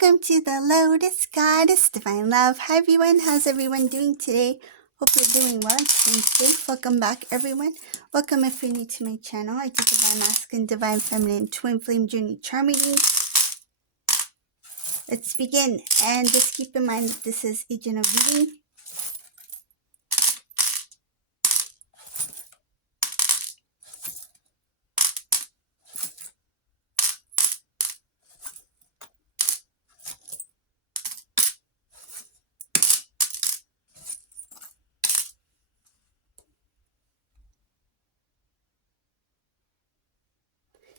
Welcome to the Lotus Goddess Divine Love. Hi everyone, how's everyone doing today? Hope you're doing well, staying safe. Welcome back everyone. Welcome if you're new to my channel. I do Divine Masculine, Divine Feminine, Twin Flame Journey Charm reading. Let's begin, and just keep in mind that this is a general reading.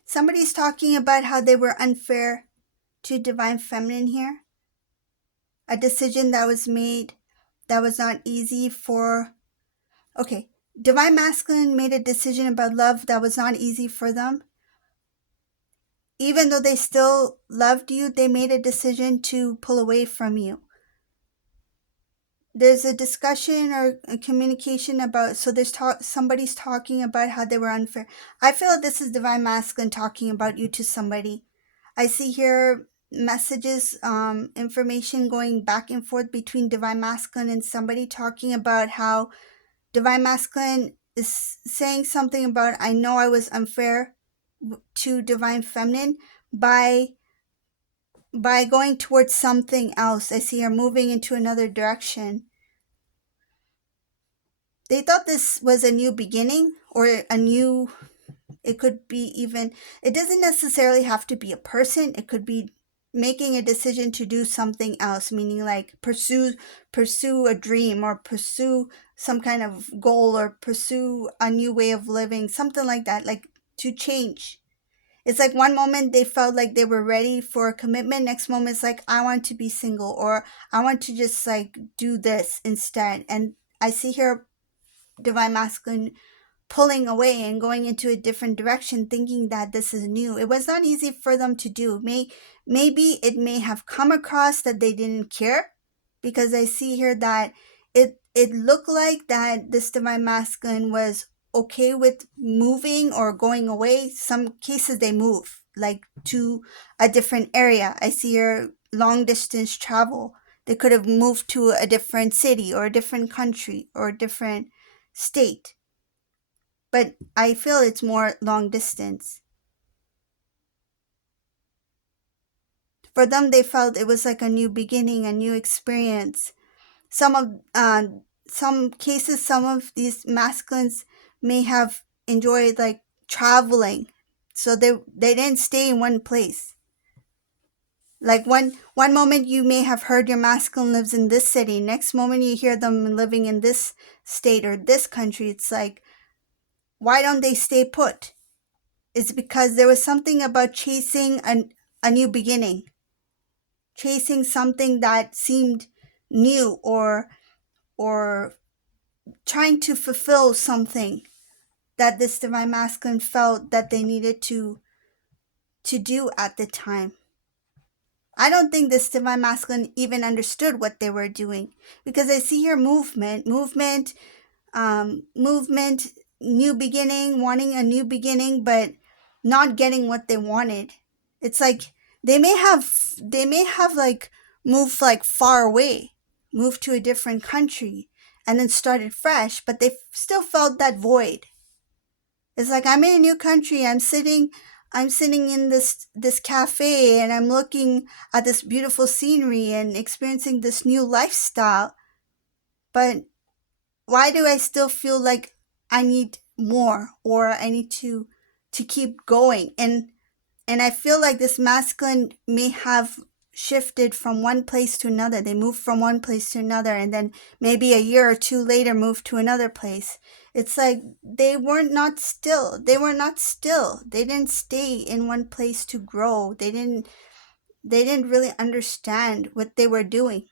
Somebody's talking about how they were unfair to Divine Feminine here. A decision that was made that was not easy for... Okay, Divine Masculine made a decision about love that was not easy for them. Even though they still loved you, they made a decision to pull away from you. There's a discussion or a communication about, so there's somebody's talking about how they were unfair. I feel this is Divine Masculine talking about you to somebody. I see here messages, information going back and forth between Divine Masculine and somebody, talking about how Divine Masculine is saying something about, I know I was unfair to Divine Feminine by going towards something else. I see her moving into another direction. They thought this was a new beginning, or a new, it could be even, it doesn't necessarily have to be a person. It could be making a decision to do something else, meaning like pursue a dream, or pursue some kind of goal, or pursue a new way of living, something like that, like to change. It's like one moment they felt like they were ready for a commitment. Next moment it's like, I want to be single, or I want to just like do this instead. And I see here Divine Masculine pulling away and going into a different direction, thinking that this is new. It was not easy for them to do. Maybe it may have come across that they didn't care, because I see here that it looked like that this Divine Masculine was okay with moving or going away. Some cases they move like to a different area. I see here long distance travel. They could have moved to a different city or a different country or a different state, but I feel it's more long distance. For them, they felt it was like a new beginning, a new experience. Some cases, some of these masculines may have enjoyed like traveling, so they didn't stay in one place. Like one moment you may have heard your masculine lives in this city, next moment you hear them living in this state or this country. It's like, why don't they stay put? It's because there was something about chasing a new beginning, chasing something that seemed new, or trying to fulfill something that this Divine Masculine felt that they needed to do at the time. I don't think this Divine Masculine even understood what they were doing, because I see here movement, new beginning, wanting a new beginning, but not getting what they wanted. It's like they may have like moved like far away, moved to a different country, and then started fresh, but they still felt that void. It's like, I'm in a new country, I'm sitting in this cafe, and I'm looking at this beautiful scenery and experiencing this new lifestyle, but why do I still feel like I need more, or I need to keep going? And I feel like this masculine may have shifted from one place to another. They moved from one place to another, and then maybe a year or two later moved to another place. It's like they were not still. They didn't stay in one place to grow. They didn't really understand what they were doing.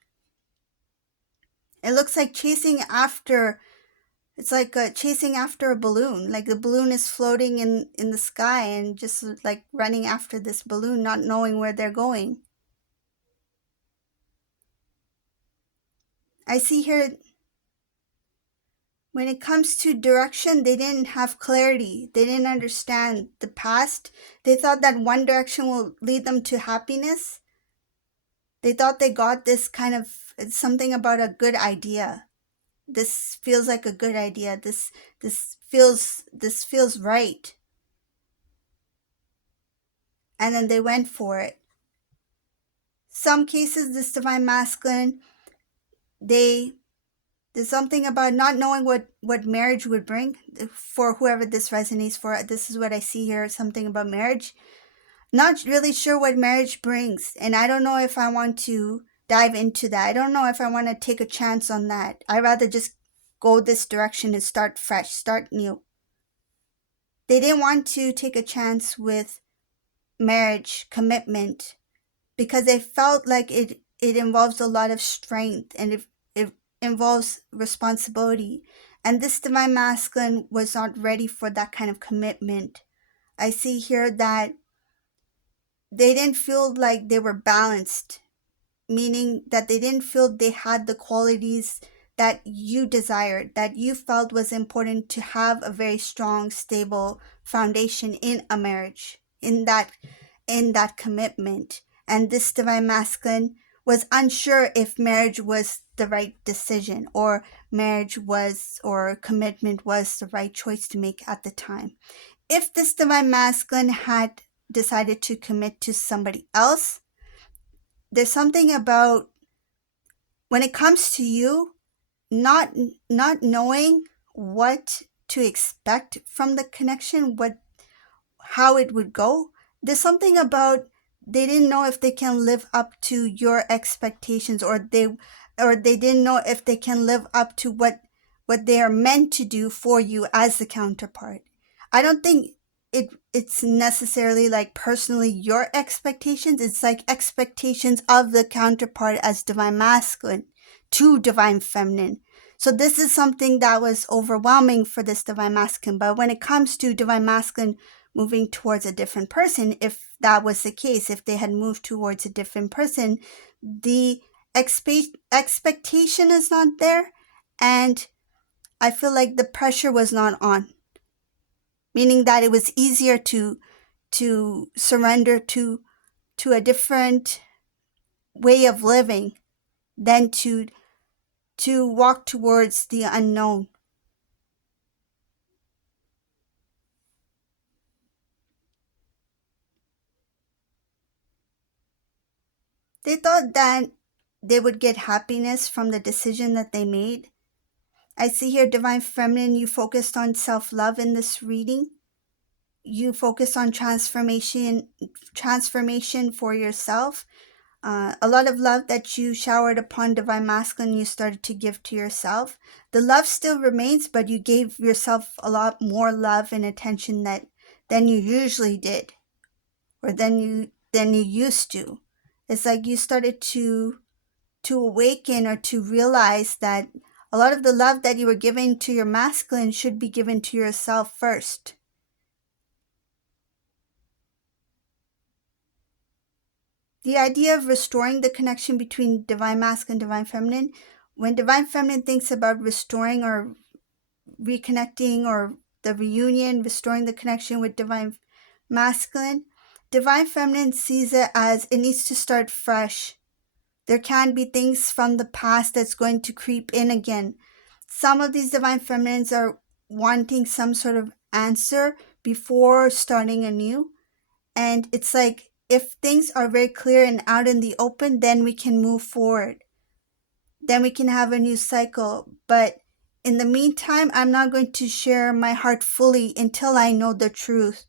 It looks like chasing after... It's like chasing after a balloon. Like the balloon is floating in the sky, and just like running after this balloon, not knowing where they're going. I see here, when it comes to direction, they didn't have clarity. They didn't understand the past. They thought that one direction will lead them to happiness, They thought they got this kind of, it's something about a good idea. This feels like a good idea. This feels right. And then they went for it. Some cases, this divine masculine, they there's something about not knowing what marriage would bring for whoever this resonates for. This is what I see here, something about marriage. Not really sure what marriage brings, and I don't know if I want to dive into that. I don't know if I want to take a chance on that. I'd rather just go this direction and start fresh, start new. They didn't want to take a chance with marriage commitment because they felt like it involves a lot of strength, and it involves responsibility. And this divine masculine was not ready for that kind of commitment. I see here that they didn't feel like they were balanced, meaning that they didn't feel they had the qualities that you desired, that you felt was important to have a very strong, stable foundation in a marriage, in that commitment. And this divine masculine was unsure if marriage was the right decision, or commitment was the right choice to make at the time. If this divine masculine had decided to commit to somebody else, there's something about, when it comes to you, not not knowing what to expect from the connection, what how it would go. There's something about, they didn't know if they can live up to your expectations, or they didn't know if they can live up to what they are meant to do for you as the counterpart. I don't think it's necessarily like personally your expectations. It's like expectations of the counterpart as divine masculine to divine feminine. So this is something that was overwhelming for this divine masculine. But when it comes to divine masculine moving towards a different person, if that was the case, if they had moved towards a different person, the expectation is not there, and I feel like the pressure was not on, meaning that it was easier to surrender to a different way of living than to walk towards the unknown. They thought that they would get happiness from the decision that they made. I see here, divine feminine, you focused on self-love in this reading. You focus on transformation for yourself. A lot of love that you showered upon divine masculine, you started to give to yourself. The love still remains, but you gave yourself a lot more love and attention than you usually did, or than you used to. It's like you started to awaken, or to realize that a lot of the love that you were giving to your masculine should be given to yourself first. The idea of restoring the connection between divine masculine and divine feminine, when divine feminine thinks about restoring or reconnecting, or the reunion, restoring the connection with divine masculine, divine feminine sees it as it needs to start fresh. There can be things from the past that's going to creep in again. Some of these divine feminines are wanting some sort of answer before starting anew. And it's like, if things are very clear and out in the open, then we can move forward. Then we can have a new cycle. But in the meantime, I'm not going to share my heart fully until I know the truth.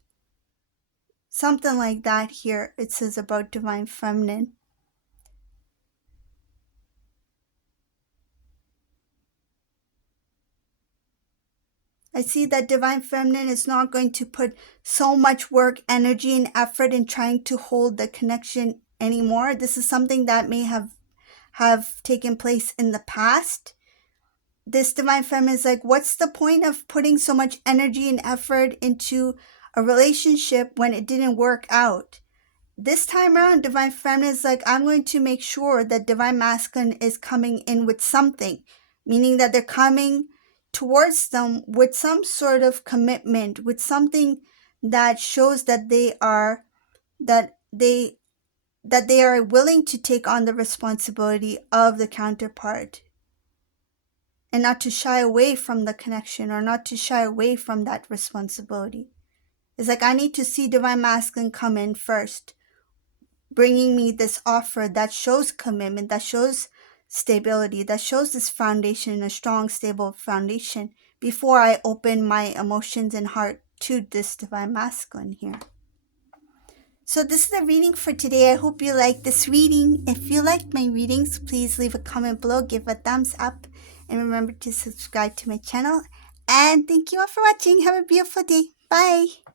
Something like that here it says about divine feminine. I see that divine feminine is not going to put so much work, energy, and effort in trying to hold the connection anymore. This is something that may have taken place in the past. This divine feminine is like, what's the point of putting so much energy and effort into a relationship when it didn't work out? This time around, divine feminine is like, I'm going to make sure that divine masculine is coming in with something, meaning that they're coming towards them with some sort of commitment, with something that shows that they that they are willing to take on the responsibility of the counterpart and not to shy away from the connection or not to shy away from that responsibility. It's like I need to see Divine Masculine come in first, bringing me this offer that shows commitment, that shows stability, that shows this foundation, a strong, stable foundation, before I open my emotions and heart to this Divine Masculine here. So this is the reading for today. I hope you like this reading. If you liked my readings, please leave a comment below, give a thumbs up, and remember to subscribe to my channel. And thank you all for watching. Have a beautiful day. Bye.